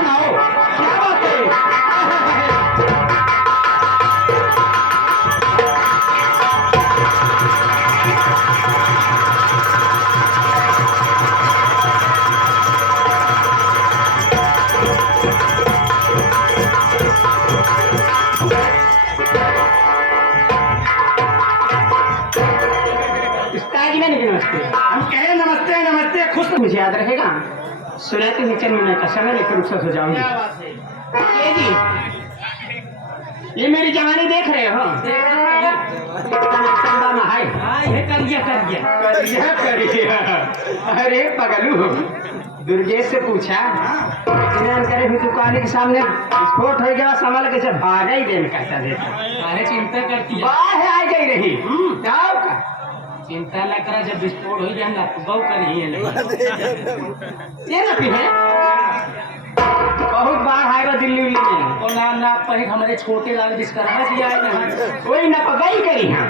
आओ ना आओ, क्या बात है। हम कहे नमस्ते नमस्ते, खुश मुझे याद रहेगा। सुना तो नीचे में का समय लेकर रुखसत हो जाऊंगी। ये जी, ये मेरी जवानी देख रहे हो? अरे पगलू, दुर्गेश से पूछा, करे दुकान के सामने स्पोर्ट हो गया, संभाल के भागा ही देने कहता देता। अरे चिंता करती है, बाहर आ गई रही। चिंता न करा, जब विस्फोट हो जाए ना तो गौ करिए ये ना है बहुत बार आएगा दिल्ली उल्ली में। और ना पहले हमारे छोटे लाल विश्वकर्मा जी आए ना, कोई न पगई करी है।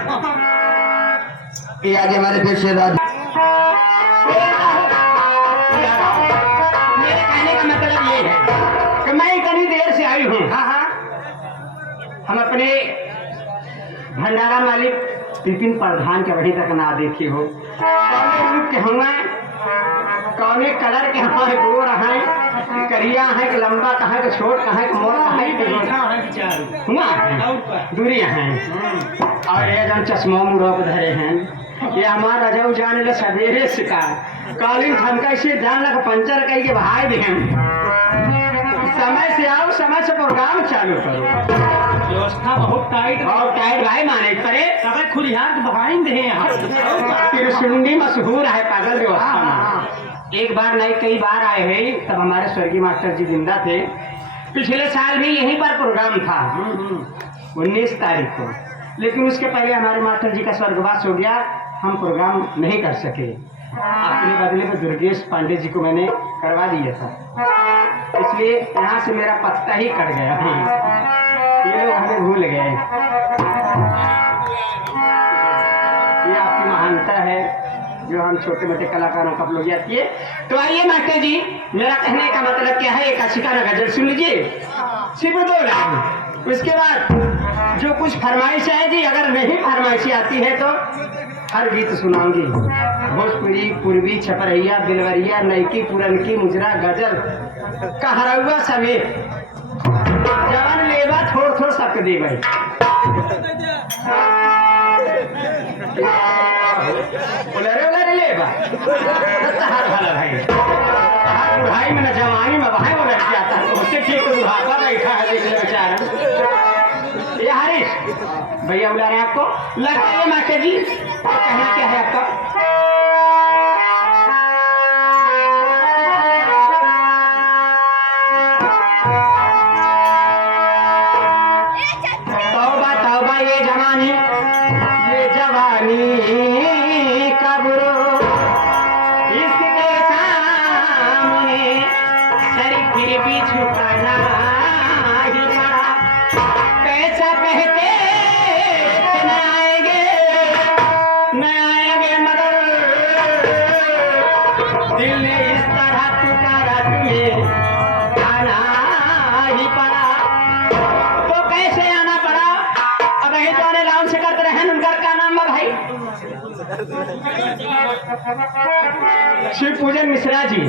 ये आज हमारे फिर से राज मेरे कहने का मतलब ये है कि मैं इतनी देर से आई हूँ। हाँ हाँ, हम अपने भंडारा मालिक विपिन प्रधान के वहीं तक ना देखे हो। कौने रूप के हुआ, कौने कलर के हमारे गोर हैं, करिया है कि लंबा कहाँ के छोट कहाँ के मोर कहाँ के हुआ दूरी हैं। और ये जन चश्मा मुड़क धरे हैं, ये हमारा रजऊ जाने ले सवेरे शिकार कालीन धमका से जान लग पंचर कही के भाई बहन। समय से आओ, समय से प्रोग्राम चालू करो। व्यवस्था बहुत टाइट और टाइट भाई माने करे सब खुलिहार दबाइन दे यहाँ कृष्णुंडी मशहूर है पागल व्यवस्था में। एक बार नहीं कई बार आए हैं। तब हमारे स्वर्गीय मास्टर जी जिंदा थे। पिछले साल भी यहीं पर प्रोग्राम था 19 तारीख को, लेकिन उसके पहले हमारे मास्टर जी का स्वर्गवास हो गया, हम प्रोग्राम नहीं कर सके। अपने बदले में दुर्गेश पांडे जी को मैंने करवा दिया था, इसलिए यहाँ से मेरा पत्ता ही कट गया। ये लोग हमें भूल गए। ये आपकी महानता है जो हम छोटे मोटे कलाकारों का लोग जाती है। तो आइए मास्टर जी, मेरा कहने का मतलब क्या है, एक आशिकाना गजल सुन लीजिए, सिर्फ 2 लाइन। उसके बाद जो कुछ फरमाइश है जी, अगर नहीं फरमाइशी आती है तो हर गीत सुनाऊंगी। भोजपुरी, पूर्वी, छपरैया, बिलवरिया, नईकी, पुरनकी, मुजरा, गजल, कहरौआ समेत जवान लेबा थोड़ थोड़ सबके दे भाई। उलरे लेबा तहार भला भाई, तहार बुढ़ाई में न जवानी में भाई वो लग जाता है। उससे ठीक तो बुढ़ापा बैठा है, देख ले बेचारा। ये हरीश भैया बुला रहे हैं आपको, लगाइए मास्टर जी। कहना क्या है आपका? तौबा तौबा ये जवानी कब्रो इसके सामने सर फिर भी झुकाना ही पड़ा। कैसा कहते न आएंगे मगर दिल ने इस तरह पुकारा, तुम्हें आना ही पड़ा। तो कैसे आना पड़ा? अब यही जाने राम से करते रहे, उनका क्या नाम है भाई? शिव पूजन मिश्रा जी।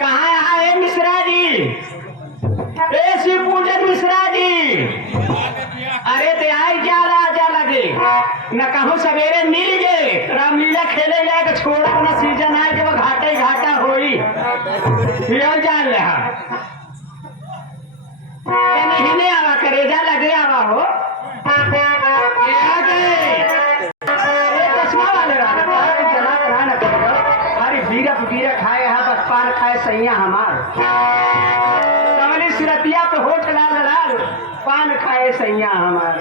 कहाँ आए मिश्रा जी? ए शिव पूजन मिश्रा जी, अरे ते आई क्या राजा लगे न कहूँ सवेरे मिल गए। रामलीला खेले जाए छोड़ा अपना सीजन आए कि वो घाटे घाटा होई जान रहा नहीं आवा करेजा लगे आवा हो। चश्मा वाले अरे बीरा खाए यहाँ बस पान खाए सैया हमार कमली सुरतिया पे होठ लाल लाल पान खाए सैया हमार।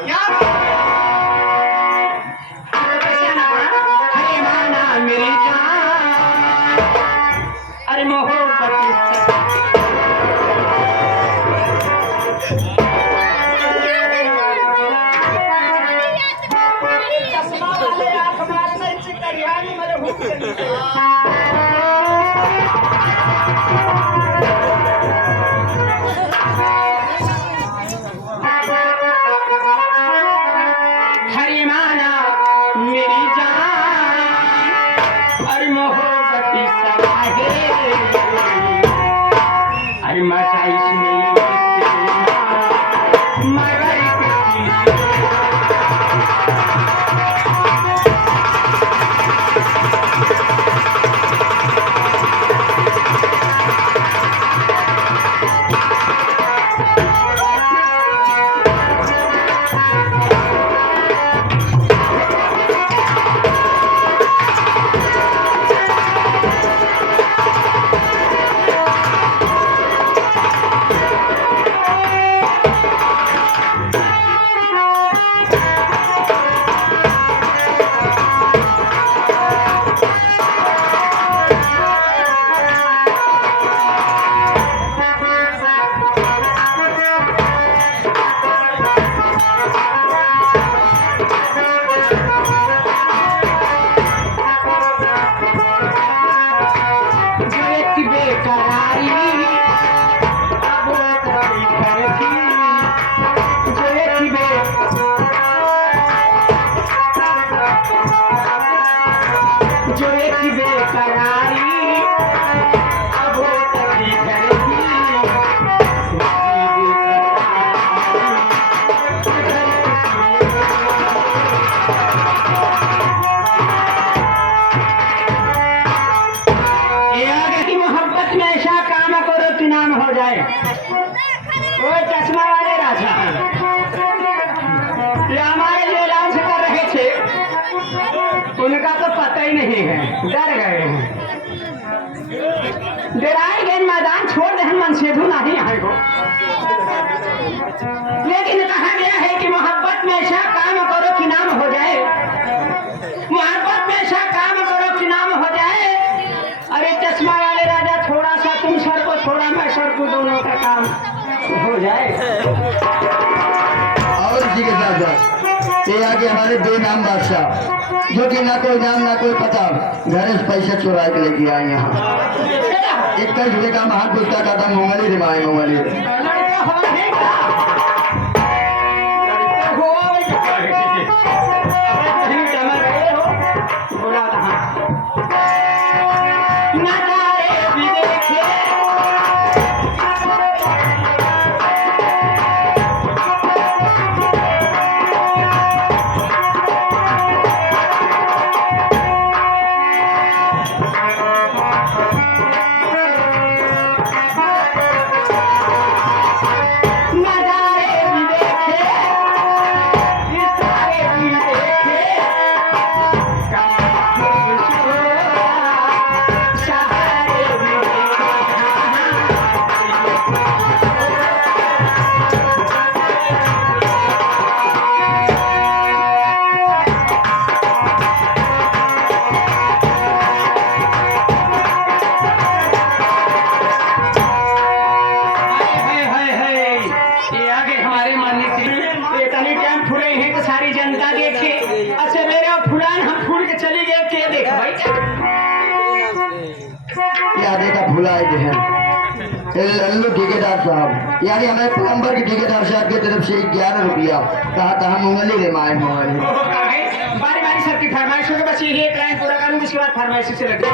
अरे माना मेरी जान, अरे मोहब्बत अरे मचाई मगर उनका तो पता ही नहीं है, डर गए हैं। डराए गए मैदान छोड़ दे, मन सेधु नहीं आएगो। लेकिन कहा गया है कि मोहब्बत में ऐसा काम करो कि नाम हो जाए, मोहब्बत में ऐसा काम करो कि नाम हो जाए। अरे चश्मा वाले राजा, थोड़ा सा तुम सर को, थोड़ा मैं सर को, दोनों का काम हो जाए। और इसी के साथ ये आगे हमारे बेनाम बादशाह, जो कि ना कोई नाम ना कोई पता, घर से पैसे चुरा के लेके आए यहाँ। 21 रुपये का महान पुस्तक का था, मोंगली रिमाए मोंगली। लल्लू ठेकेदार साहब, यानी हमें प्लम्बर के ठेकेदार साहब की तरफ से 11 रुपया कहा था, हम मोंगली रिमाए मोंगली। बारी बारी सबकी फरमाइशों के बस ये एक लाइन पूरा करूँ, उसके बाद फरमाइश से लगे।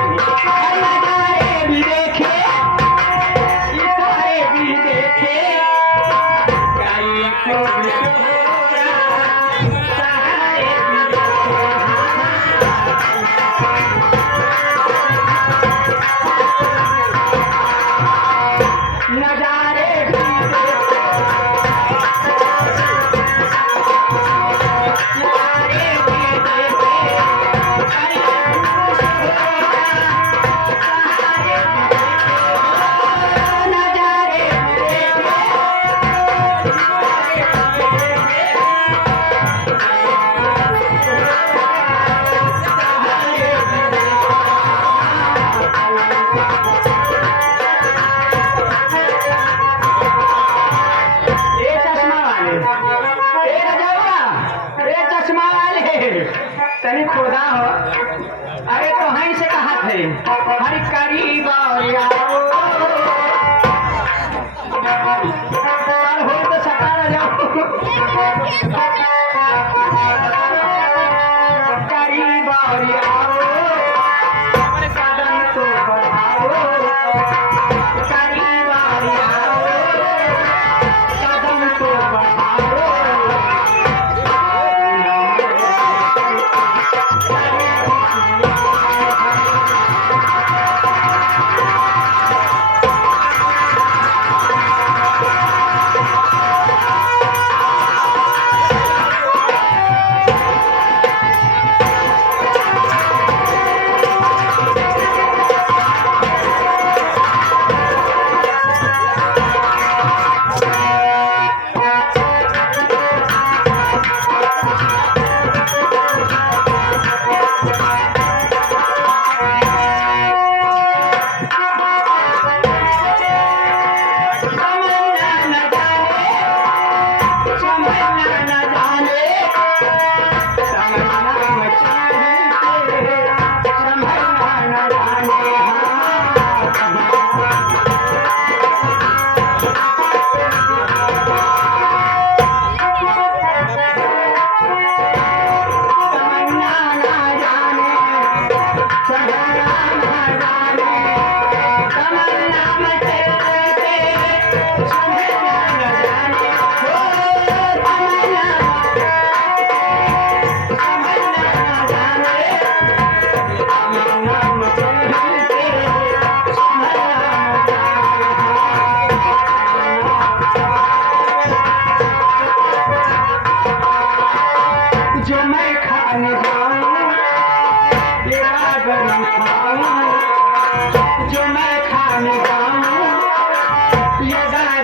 तनी खुदा हो, अरे तो हैं से कहा थे हर करीब हो तो सका जाओ करीब आओ, कदम तो बढ़ाओ, करीब आओ।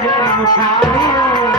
रूठा हूँ